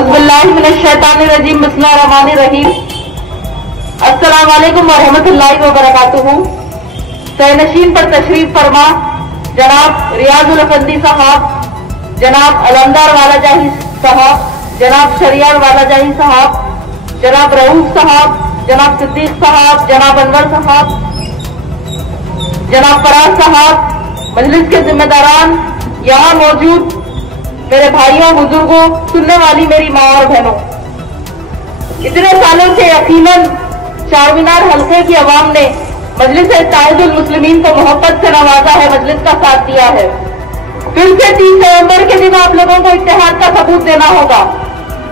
औज़ुबिल्लाहिमिनश्शैतानिर्रजीम बिस्मिल्लाहिर्रहमानिर्रहीम। अस्सलाम वालेकुम व रहमतुल्लाहि व बरकातुहू। सैनशीन पर तशरीफ फरमा जनाब रियाजुल अफंदी साहब, जनाब अलमदार वालाजाही साहब, जनाब शरियार वालाजाही साहब, जनाब रऊफ साहब, जनाब सिद्दीक साहब, जनाब अनवर साहब, जनाब फराज साहब, मजलिस के जिम्मेदारान, यहाँ मौजूद मेरे भाइयों बुजुर्गों, सुनने वाली मेरी माँ और बहनों, इतने सालों से यकीनन चारमीनार हल्के की अवाम ने मजलिस इत्तेहादुल मुस्लिमीन को मोहब्बत से नवाजा है, मजलिस का साथ दिया है। फिर से 30 नवंबर के दिन आप लोगों को इत्तेहाद का सबूत देना होगा।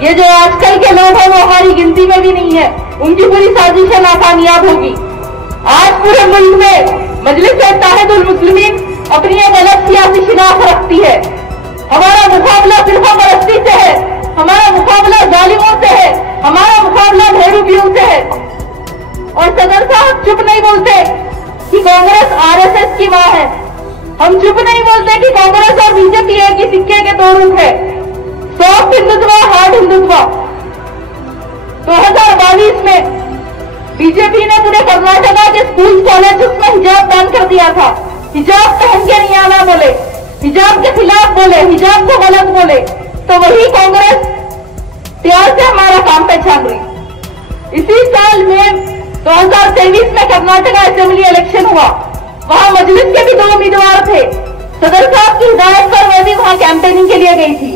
ये जो आजकल के लोग हैं वो हमारी गिनती में भी नहीं है, उनकी पूरी साजिशें नाकामयाब होगी। आज पूरे मुल्क में मजलिस इत्तेहादुल मुस्लिमीन अपनी एक अलग सियासी शिनाख्त रखती है। हमारा मुकाबला फिरका परस्ती से है, हमारा मुकाबला जालिमों से है, हमारा मुकाबला भेड़ूबियों से है। और सदर साहब चुप नहीं बोलते कि कांग्रेस आरएसएस की मां है, हम चुप नहीं बोलते कि कांग्रेस और बीजेपी एक ही सिक्के के दो रूप है। Soft Hindutva, hard Hindutva. 2022 में बीजेपी ने पूरे कर्नाटका के स्कूल कॉलेज में हिजाब बैन कर दिया था। हिजाब पहन के नहीं आना बोले, हिजाब के खिलाफ बोले, हिजाब को गलत बोले, तो वही कांग्रेस प्यार से हमारा काम पहचान रही। इसी साल में 2023 में कर्नाटका असेंबली इलेक्शन हुआ, वहां मजलिस के भी 2 उम्मीदवार थे। सदर साहब की हिदायत पर मैं भी वहां कैंपेनिंग के लिए गई थी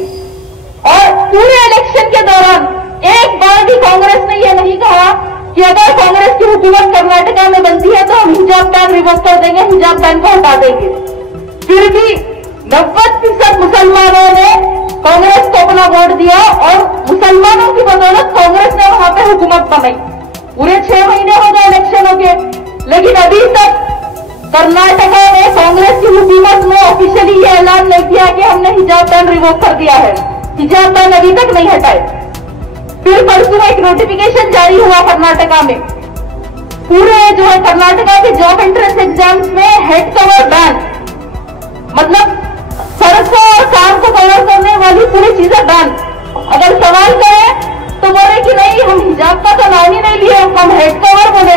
और पूरे इलेक्शन के दौरान एक बार भी कांग्रेस ने यह नहीं कहा कि अगर कांग्रेस की हुकूमत कर्नाटका में बनती है तो हम हिजाब बैन रिवोक कर देंगे, हिजाब बैन को हटा देंगे। फिर भी 90% मुसलमानों ने कांग्रेस को अपना वोट दिया और मुसलमानों की बदौलत कांग्रेस ने वहां पे हुकूमत बनाई। पूरे 6 महीने हो गए इलेक्शनों के, लेकिन अभी तक कर्नाटका में कांग्रेस की हुकूमत ने ऑफिशियली ये ऐलान नहीं किया कि हमने हिजाब बैन रिवोक कर दिया है। हिजाब बैन अभी तक नहीं हटाए। फिर परसों एक नोटिफिकेशन जारी हुआ कर्नाटका में, पूरे जो है कर्नाटका के जॉब एंट्रेंस एग्जाम्स में हेड कवर बैन, मतलब सर को और कान को कवर करने वाली पूरी चीजें बैन। अगर सवाल करें तो बोले कि नहीं हम हिजाब का तो नाम ही नहीं लिए, हम हेड कवर बोले।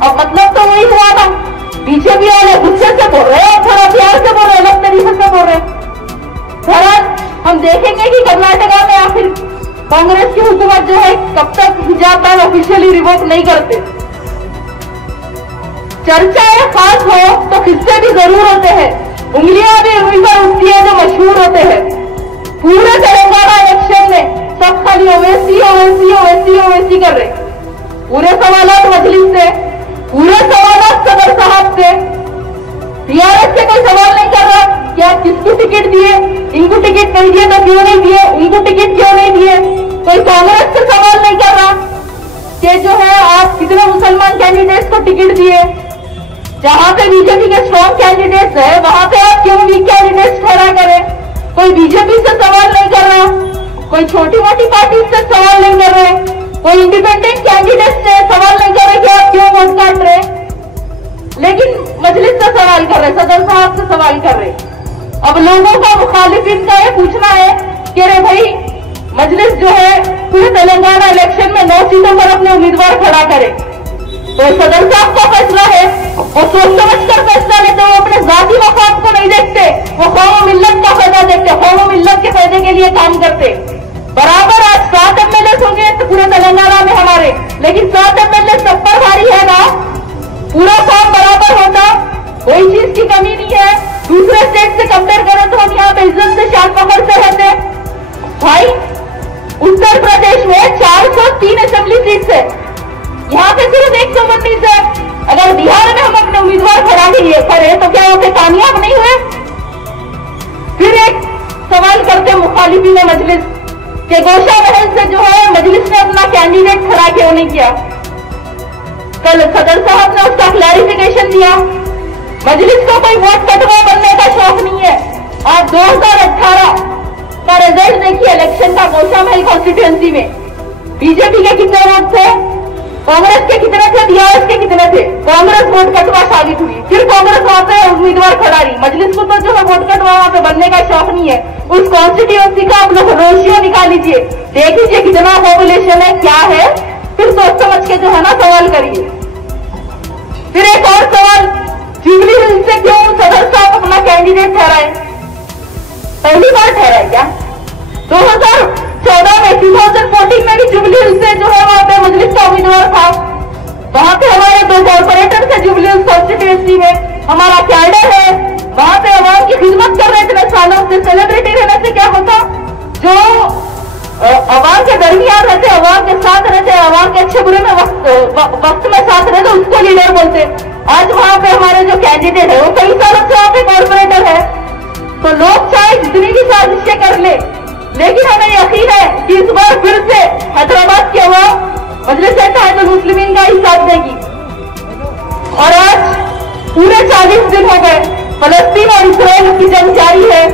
अब मतलब तो वही हुआ ना, बीजेपी वाले गुस्से से बोल रहे हैं, थोड़ा प्यार से बोल रहे, अलग तरीके से बोल रहे। हम देखेंगे कि कर्नाटका में आखिर कांग्रेस की हुकूमत जो है कब तक हिजाब बैन ऑफिशियली रिवोक नहीं करते। चर्चाएं खास हो तो किस्से भी जरूर होते हैं, उंगलियां भी रुई पर उठती है जो मशहूर होते हैं। पूरे तेलंगाना इलेक्शन में सब खाली ओवैसी ओवैसी ओवैसी ओवैसी कर रहे। पूरे सवालात मजलिस से, पूरे सवालात सदर साहब से, टीआरएस से कोई सवाल नहीं कर रहा कि आप किसको टिकट दिए, इनको टिकट नहीं दिए तो क्यों नहीं दिए, उनको टिकट क्यों नहीं दिए। कोई कांग्रेस से सवाल नहीं कर रहा कि जो है आप कितने मुसलमान कैंडिडेट्स को टिकट दिए। जहां पे बीजेपी के स्ट्रॉन्ग कैंडिडेट्स है वहां पे आप क्यों वीक कैंडिडेट्स ठहरा करें। कोई बीजेपी से सवाल नहीं कर रहा, कोई छोटी मोटी पार्टी से सवाल नहीं कर रहे, कोई इंडिपेंडेंट कैंडिडेट से सवाल नहीं कर रहे कि आप क्यों वोट काट रहे, लेकिन मजलिस से सवाल कर रहे, सदर साहब से सवाल कर रहे। अब लोगों का मुखालिफिन का ये पूछना है कि अरे भाई मजलिस जो है पूरे तेलंगाना इलेक्शन में 9 सीटों पर अपने उम्मीदवार खड़ा करे, तो सदर साहब का फैसला है, वो सोच समझ कर फैसला लेते, वो अपने जाती मकाम को नहीं देखते, वो कौम मिल्लत का फायदा देखते, कौम मिल्लत के फायदे के लिए काम करते। बराबर आज 7 एमएलए होंगे तो पूरे तेलंगाना में हमारे, लेकिन 7 एमएलए सब पर भारी है ना, पूरा काम बराबर होता, कोई चीज की कमी नहीं है। दूसरे स्टेट से कंपेयर करें तो हम यहाँ पे इज्जत से शान पकड़ से रहते। भाई उत्तर प्रदेश में 403 असेंबली सीट है, यहाँ पे सिर्फ 119 है। अगर बिहार में हम अपने उम्मीदवार खड़ा करें तो क्या वहां कामयाब नहीं हुए। फिर एक सवाल करते मुखालिफी में मजलिस के गोशा महल से जो है मजलिस ने अपना कैंडिडेट खड़ा क्यों नहीं किया। कल सदर साहब ने उसका क्लैरिफिकेशन दिया। मजलिस को कोई वोट कटवा बनने का शौक नहीं है। आप 2018 का रिजल्ट देखिए इलेक्शन का गोशा महल कॉन्स्टिट्यूएंसी में बीजेपी के कितने वोट थे, कांग्रेस के कितने थे, टीआरएस के कितने थे। कांग्रेस वोट कटवा साबित हुई, फिर कांग्रेस वहां पे उम्मीदवार खड़ा रही। मजलिस को तो जो है वोट कटवा वहां पे बनने का शौक नहीं है। उस कॉन्स्टिट्यूएंसी का आप लोग रेशियो निकाल लीजिए, देख लीजिए कितना पॉपुलेशन है, क्या है, फिर सोच समझ के जो है ना सवाल करिए। फिर एक और सवाल, जुबली हिल्स से क्यों सदर साहब अपना कैंडिडेट ठहराए? पहली बार ठहराए क्या? 2014 में 2014 में भी जुबली हिल्स से जो है वहां पे मजलिस का उम्मीदवार था। वहां पे हमारे 2 कॉर्पोरेटर थे जुबली हिल्स कॉन्स्टिट्यूएंसी में, हमारा कैडर है, वहां पे अवाम की खिदमत कर रहे थे सालों से। सेलिब्रिटी रहने से क्या होता, जो अवाम के दरमियान रहते, अवाम के साथ रहते, अवाम के अच्छे बुरे में वक्त में साथ रहते, उसको लीडर बोलते। आज वहां पे हमारे जो कैंडिडेट है वो कई सालों से वहां पे कॉर्पोरेटर है। तो लोग चाहे जितनी भी साजिशें कर ले, लेकिन हमें यकीन है कि इस बार फिर से हैदराबाद की अवाम मजलिस इत्तेहादुल मुस्लिमीन का ही साथ देगी। और आज पूरे 40 दिन हो गए, फलस्तीन और इसराइल की जंग जारी है।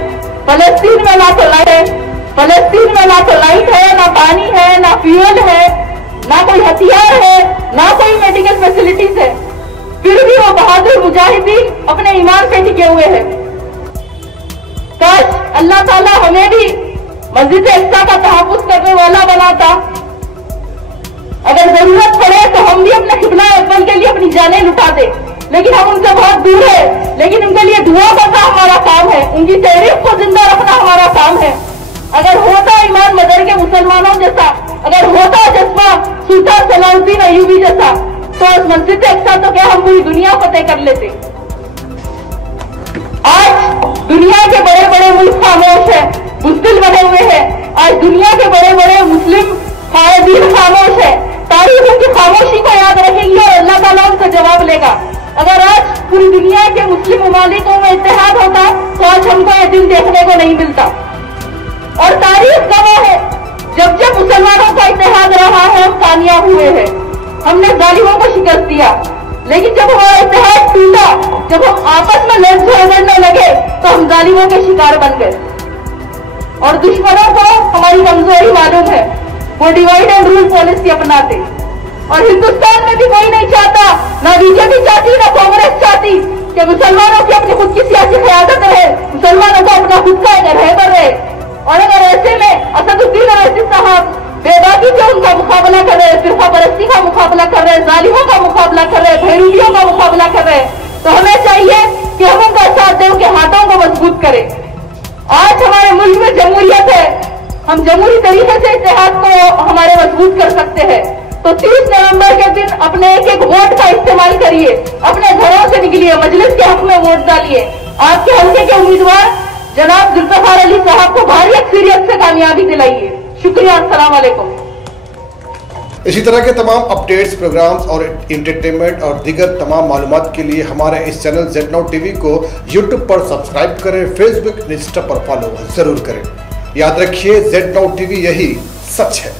फलस्तीन में ना तो लाइट है, फलस्तीन में ना तो लाइट है, ना पानी है, ना फ्यूल है, ना कोई हथियार है, ना कोई मेडिकल फैसिलिटीज है। फिर भी वो बहादुर मुजाहिदीन अपने ईमान पे टिके हुए हैं। काश अल्लाह ताला हमें भी मस्जिद अक्सा का तहफ्फुज़ करने वाला बनाता। अगर जरूरत पड़े तो हम भी अपने किबला अव्वल के लिए अपनी जानें लुटा दे, लेकिन हम उनसे बहुत दूर है। लेकिन उनके लिए दुआ करना हमारा काम है, उनकी तहरीफ को जिंदा रखना हमारा काम है। अगर होता ईमान मदर के मुसलमानों जैसा, अगर होता जज्बा सुल्तान सलाउद्दीन अय्यूबी जैसा, तो उस मस्जिद अक्सा तो क्या हम पूरी दुनिया फतेह कर लेते। आज दुनिया के बड़े बड़े मुल्क खामोश है, बुज़दिल बने हुए हैं। आज दुनिया के बड़े बड़े मुस्लिम कायदीन खामोश है। तारीख उनकी खामोशी को याद रखेगी और अल्लाह ताला उनका जवाब लेगा। अगर आज पूरी दुनिया के मुस्लिम ममालिकों में इत्तेहाद होता तो आज हमको यह दिन देखने को नहीं मिलता। और तारीख गवाह है, जब जब मुसलमानों का इत्तेहाद रहा है हम कामयाब हुए हैं, हमने जालिमों को शिकस्त दिया। लेकिन जब हमारा इत्तेहाद टूटा, जब हम आपस में लड़ झगड़ने लगे तो हम जालिमों के शिकार बन गए। और दुश्मनों को हमारी कमजोरी मालूम है, वो डिवाइड एंड रूल पॉलिसी अपनाते। और हिंदुस्तान में भी कोई नहीं चाहता, ना बीजेपी चाहती ना कांग्रेस चाहती कि मुसलमानों की अपनी खुद की सियासी क़यादत रहे, मुसलमानों को अपना खुद का एक रहबर रहे। और अगर ऐसे में असदुद्दीन अवैसी साहब बेबाकी से उनका मुकाबला कर रहे, फिरका परस्ती का मुकाबला कर रहे, जालिमों का मुकाबला कर रहे, भैरूबियों का मुकाबला कर रहे, तो हमें चाहिए कि हम उनका साथ दें, उनके हाथों को मजबूत करें। आज हमारे मुल्क में जमहूरियत है, हम जमहूरी तरीके से इत्तेहाद को हमारे मजबूत कर सकते हैं। तो 30 नवंबर के दिन अपने एक वोट का इस्तेमाल करिए, अपने घरों से निकलिए, मजलिस के हक में वोट डालिए। आपके हल्के के उम्मीदवार जनाब जुल्फिकार अली साहब को भारी अक्सरियत से कामयाबी दिलाइए। शुक्रिया, अस्सलाम वालेकुम। इसी तरह के तमाम अपडेट्स, प्रोग्राम्स और एंटरटेनमेंट और दीगर तमाम मालूमात के लिए हमारे इस चैनल Z Now TV को YouTube पर सब्सक्राइब करें, फेसबुक, इंस्टा पर फॉलो जरूर करें। याद रखिए Z Now TV यही सच है।